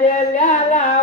जल्याला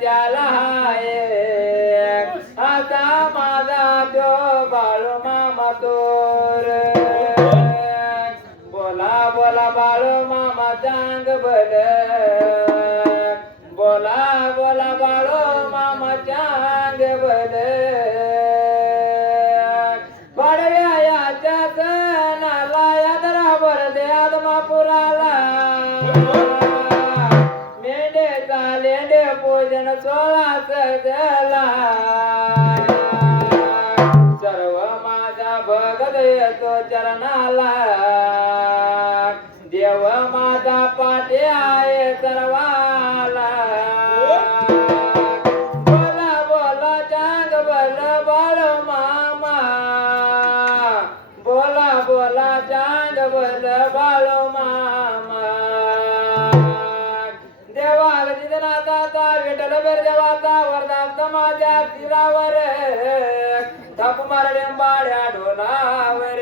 त्याला आता माझा तो बाळू मामा तोर. बोला बोला बाळू मामा चांग बल. बोला बोला बाळू मामा चांग बल. पडव्याच्या नाला यादरा बर आता माझ्या तीरावर थाप मारड्या बाड्या डोलावर.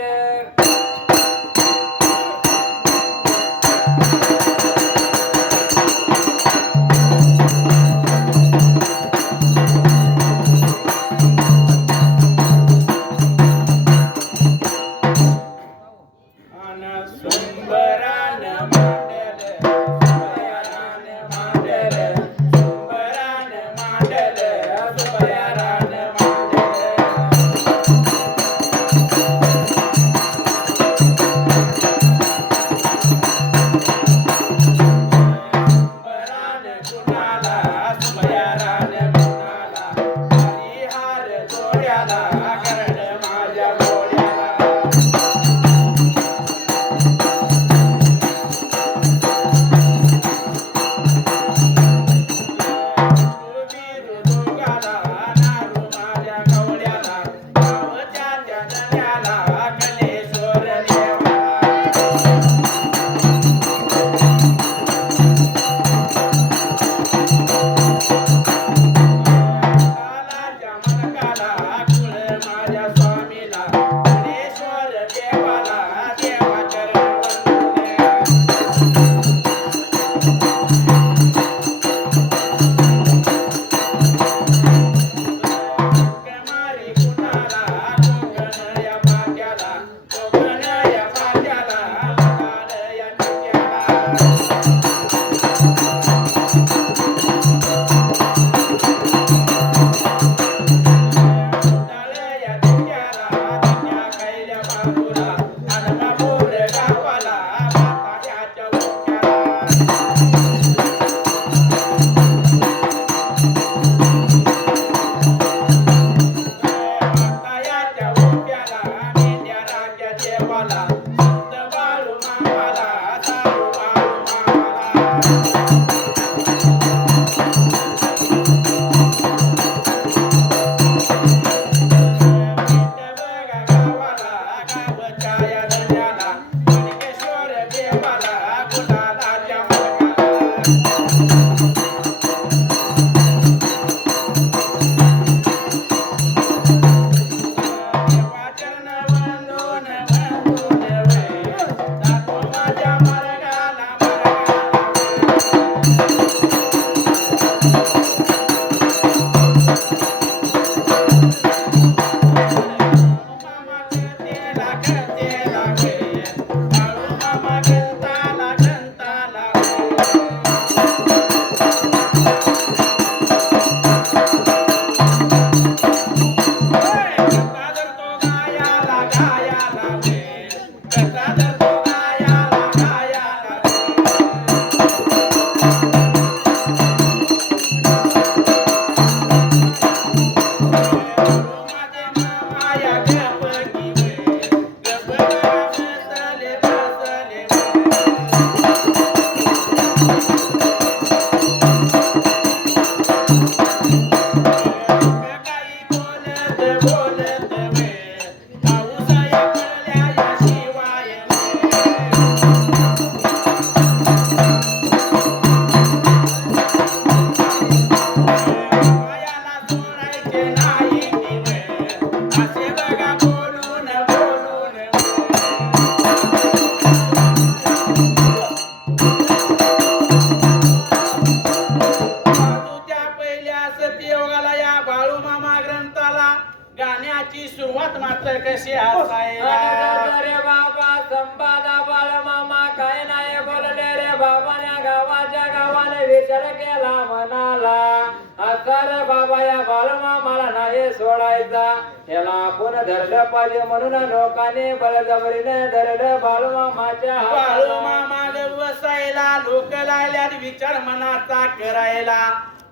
धरलं पाहिजे म्हणून लोकाने बळजबरीने धरलं बाळ मामाच्या बाळू माग वसायला लोक लायल्यात विचार मनाचा करायला.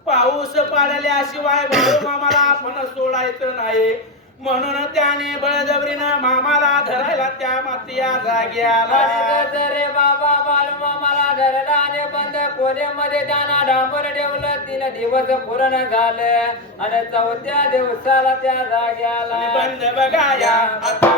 पाऊस पडल्याशिवाय बाळू मामाला आपण सोडायचं नाही. म्हणून त्याने बळजबरीनं मामाला धरायला त्या मातिया जाग्याला रे बाबा बाळ मामाला धरला आणि बंद कोण्यामध्ये त्यांना डांबर ठेवलं तीन दिवस पूर्ण झालं. आणि चौथ्या दिवसाला त्या जाग्याला बंद बघाया आता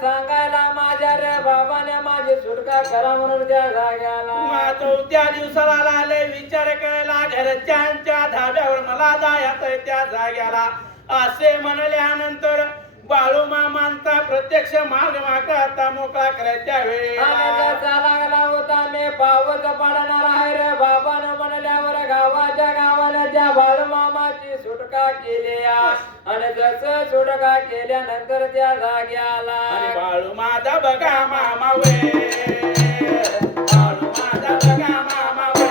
सांगायला माझ्या रे बाबाने माझी सुटका करा म्हणून त्या जाग्याला. चौथ्या दिवसाला आले विचार करायला घरच्यांच्या धाब्यावर मला जायचं त्या जाग्याला. असे म्हणल्यानंतर बाळू मामांचा प्रत्यक्ष मार्ग मागा आता मोकळा करायच्या वेळेला. लागला होता मी पावत पडणार आहे रे बाबानं म्हणल्यावर गावाच्या गावाला त्या बाळूमामाची सुटका केली. आणि जसं सुटका केल्यानंतर त्या जाग्याला आणि बाळू माझा बघा मामा वे बाळू माझा बघा मामा वे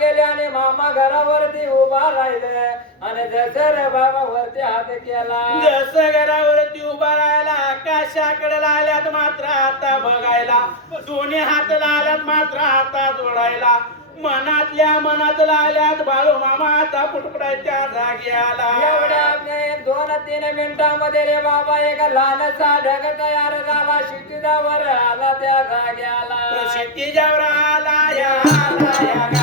केली आणि मामा घरावरती उभा राहिले आणि जसे रे बाबा वरती हात केला. जसं घरावरती उभा राहायला आकाशाकडे लागल्यात मात्र आता बघायला. दोन्ही हात लागल्यात मात्र आता जोडायला. मनातल्या मनात लागल्यात बाळू मामा आता पुटपुटायच्या जागी आला. एवढ्या दोन तीन मिनिटांमध्ये रे बाबा एक लहानसा ढग तयार झाला. शिटीदावर आला त्या जाग्याला शेतीच्यावर आला या आला या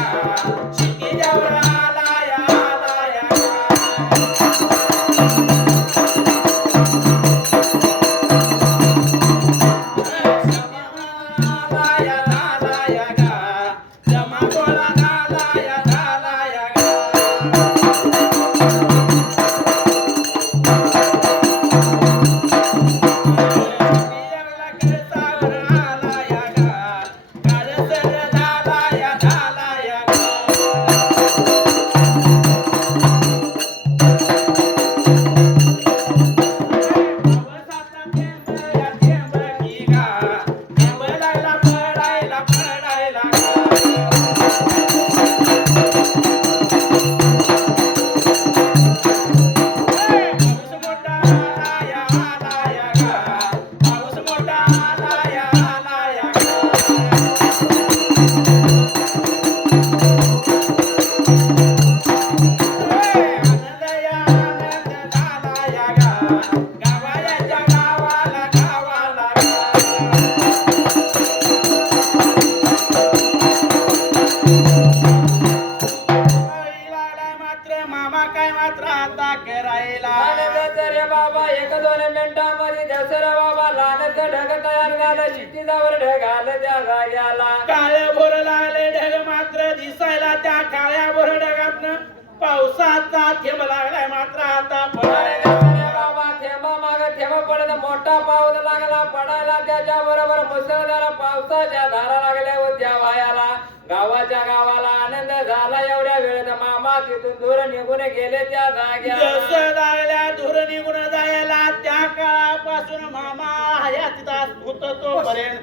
पावसाच्या धारा लागल्या होत्या वायाला. गावाच्या गावाला आनंद झाला एवढ्या वेळेत मामा तिथून दूर निघून गेले त्या जाग्याला. लागल्या धुर निघून जायला त्या काळापासून मामा हयातीत होत तोपर्यंत.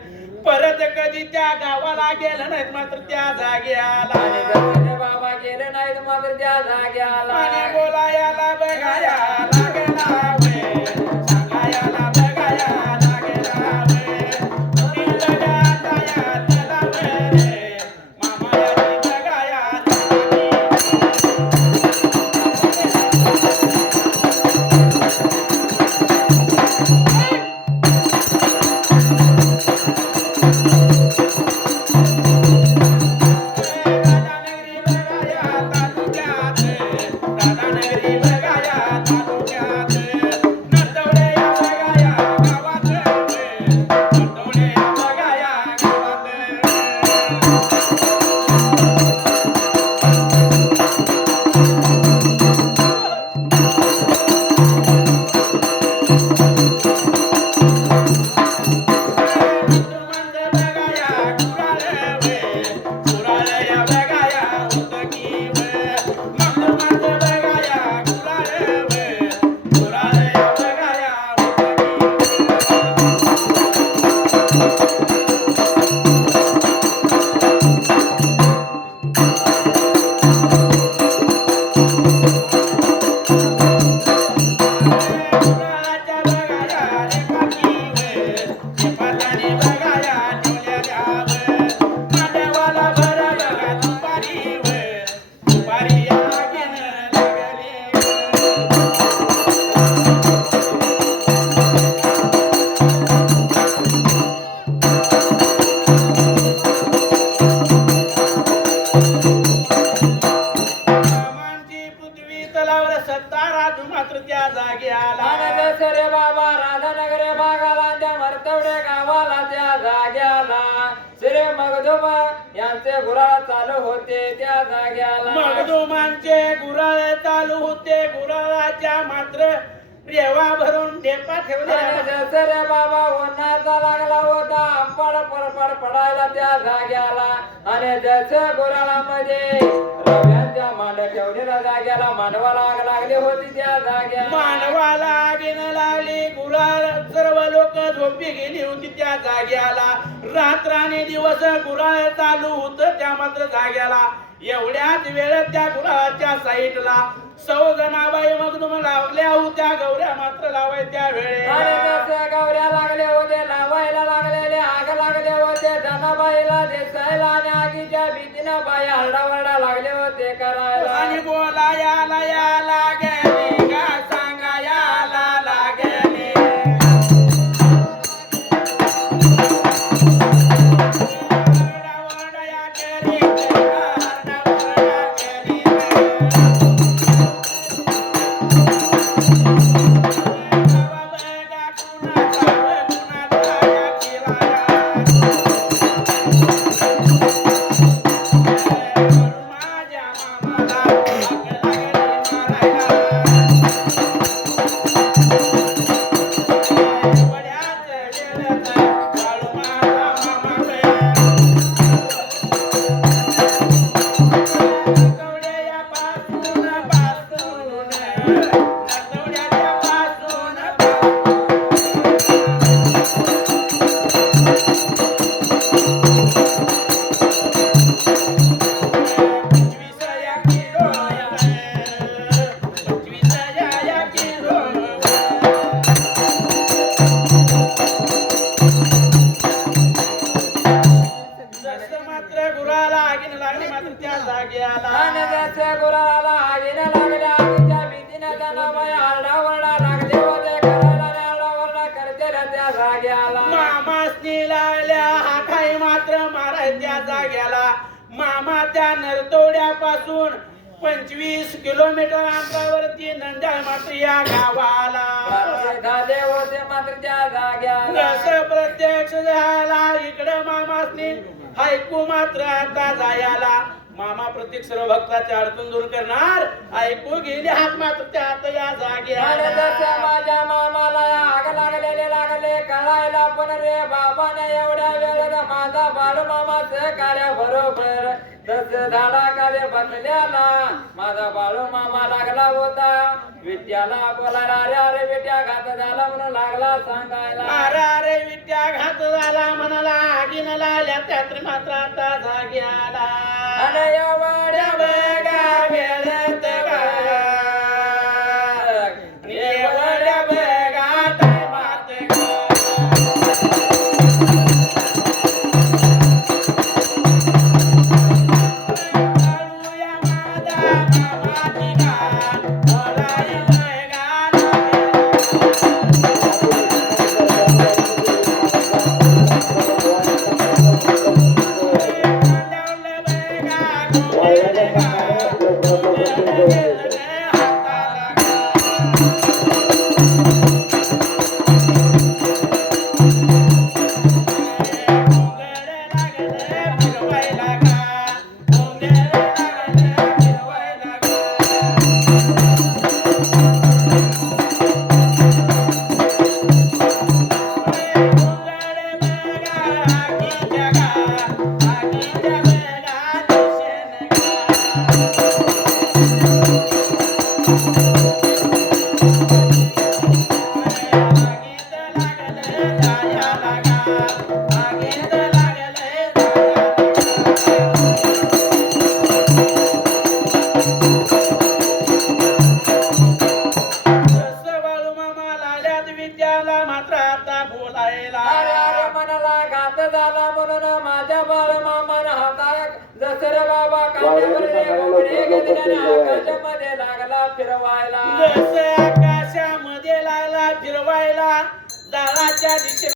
परत कधी त्या गावाला गेलं नाहीत मात्र त्या जागी आणि आला जसं रे बाबा गेले नाहीत मात्र त्या जाग्याला. बोलायला बघाया ठेवले. बाबा उन्हाचा लागला होता. अंपाड परपड पडायला त्या जाग्याला. आणि जसं गुराळामध्ये रव्याच्या मांड ठेवलेल्या जाग्याला मांडवाला आग लागली होती त्या जाग्या मानवाला आगीन लावली गुराळ सर्व लोक झोपी गेली होती त्या जाग्याला. रात्राने दिवस गुराळ चालू होत त्या मात्र जाग्याला. एवढ्याच वेळ त्या गुराळाच्या साईडला सौ जनाबाई मग तुम्हाला लावल्या होत्या गौऱ्या मात्र लावायच्या आणि वेळेला. जसं गवऱ्या लागले होते लावायला लागलेले आग लागले होते धनाबाईला दिसायला आणि आगीच्या भीतीनं बाई हरडावरडा लागले होते करायला. आणि बोला याला याला त्या जाग्याला. मामासनी लागल्या हाकाई मात्र मारायच्या जाग्याला. मामा त्या नरतोड्यापासून पंचवीस किलोमीटर अंतरावरती नंदाळ मात्र या गावाला. झाले होते मात्र त्या जाग्याला. जसं प्रत्यक्ष झाला. इकडं मामासनी ऐकू मात्र आता जायाला. मामा प्रत्येक सर्व भक्ताच्या अडचण दूर करणार. ऐकू गेले हात मात्र त्या आता या जसं माझ्या मामाला आग लागलेले लागले. कळायला पण रे बाबाने एवढ्या वेळेला माझा बाळू मामा सहकार्य बरोबर तस झाडा काले बसल्याला माझा बाळू मामा लागला होता. विद्याला बोलायला अरे अरे विद्या घात झाला म्हणून लागला सांगायला. अरे अरे विद्या घात झाला म्हणाला. आगीन लाल्या त्यात मात्र आता जाग्याला आणि एवढ्या